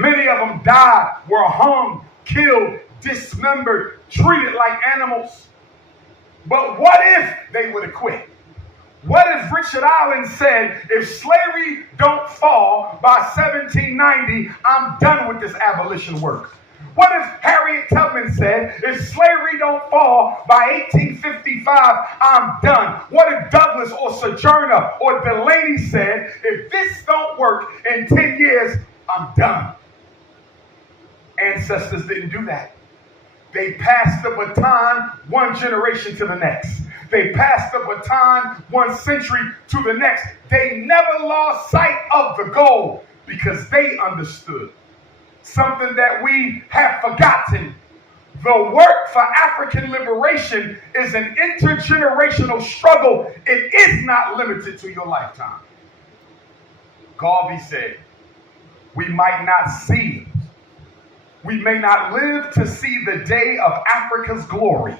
Many of them died, were hung, killed, dismembered, treated like animals. But what if they would have quit? What if Richard Allen said, if slavery don't fall by 1790, I'm done with this abolition work? What if Harriet Tubman said, if slavery don't fall by 1855, I'm done? What if Douglass or Sojourner or Delaney said, if this don't work in 10 years, I'm done? Ancestors didn't do that. They passed the baton one generation to the next. They passed the baton one century to the next. They never lost sight of the goal because they understood something that we have forgotten. The work for African liberation is an intergenerational struggle. It is not limited to your lifetime. Garvey said, we might not see, we may not live to see the day of Africa's glory,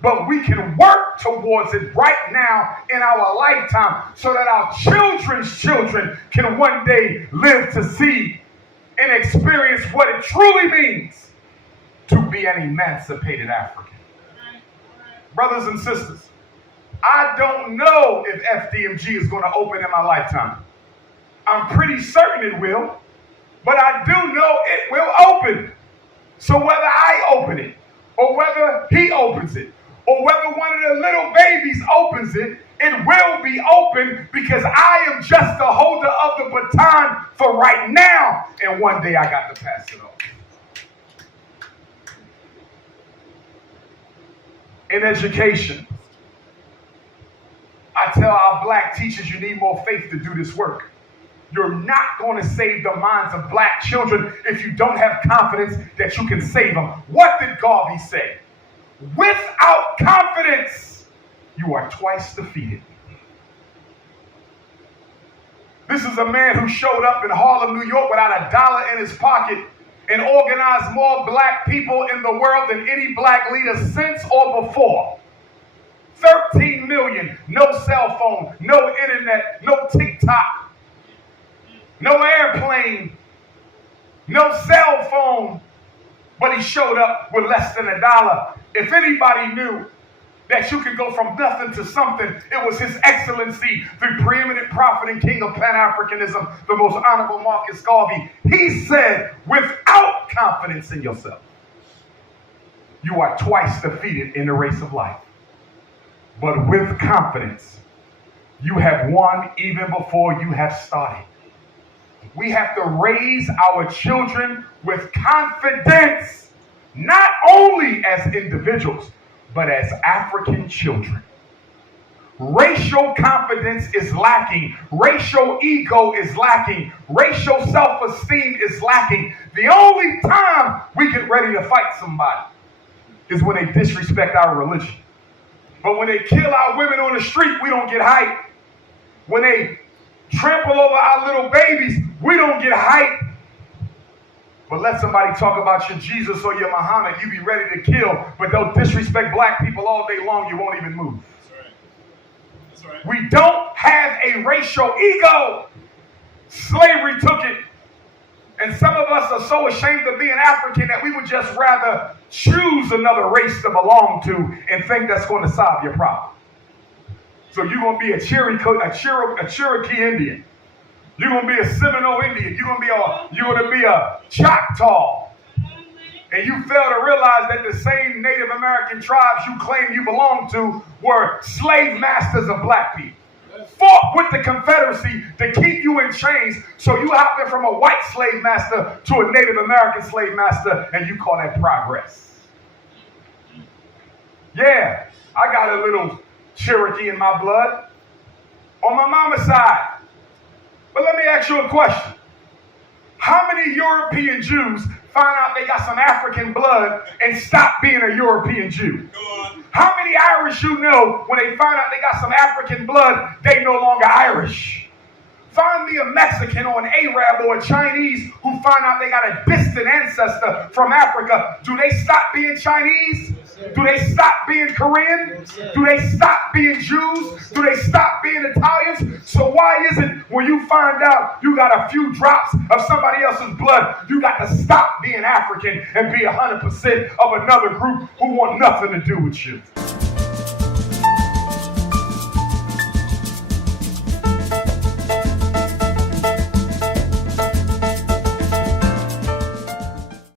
but we can work towards it right now in our lifetime so that our children's children can one day live to see and experience what it truly means to be an emancipated African. Brothers and sisters, I don't know if FDMG is going to open in my lifetime. I'm pretty certain it will, but I do know it will open. So whether I open it, or whether he opens it, or whether one of the little babies opens it, it will be open because I am just the holder of the baton for right now, and one day I got to pass it on. In education, I tell our black teachers you need more faith to do this work. You're not going to save the minds of black children if you don't have confidence that you can save them. What did Garvey say? Without confidence, you are twice defeated. This is a man who showed up in Harlem, New York without a dollar in his pocket and organized more black people in the world than any black leader since or before. 13 million, no cell phone, no internet, no TikTok, no airplane, no cell phone, but he showed up with less than $1. If anybody knew that you could go from nothing to something, it was His Excellency, the preeminent prophet and king of Pan-Africanism, the most honorable Marcus Garvey. He said, without confidence in yourself, you are twice defeated in the race of life. But with confidence, you have won even before you have started. We have to raise our children with confidence, not only as individuals, but as African children. Racial confidence is lacking. Racial ego is lacking. Racial self-esteem is lacking. The only time we get ready to fight somebody is when they disrespect our religion. But when they kill our women on the street, we don't get hype. When they trample over our little babies, we don't get hype. But let somebody talk about your Jesus or your Muhammad, you be ready to kill, but they'll disrespect black people all day long, you won't even move. That's right. We don't have a racial ego. Slavery took it. And some of us are so ashamed of being African that we would just rather choose another race to belong to and think that's going to solve your problem. So you're going to be a Cherokee Indian. You're going to be a Seminole Indian. You're going to be a Choctaw. And you fail to realize that the same Native American tribes you claim you belong to were slave masters of black people. Fought with the Confederacy to keep you in chains, so you hopping from a white slave master to a Native American slave master, and you call that progress. Yeah, I got a little Cherokee in my blood on my mama's side. But let me ask you a question. How many European Jews find out they got some African blood and stop being a European Jew? How many Irish you know when they find out they got some African blood, they no longer Irish? Find me a Mexican or an Arab or a Chinese who find out they got a distant ancestor from Africa. Do they stop being Chinese? Do they stop being Korean? Do they stop being Jews? Do they stop being Italians? So why is it when you find out you got a few drops of somebody else's blood, you got to stop being African and be 100% of another group who want nothing to do with you?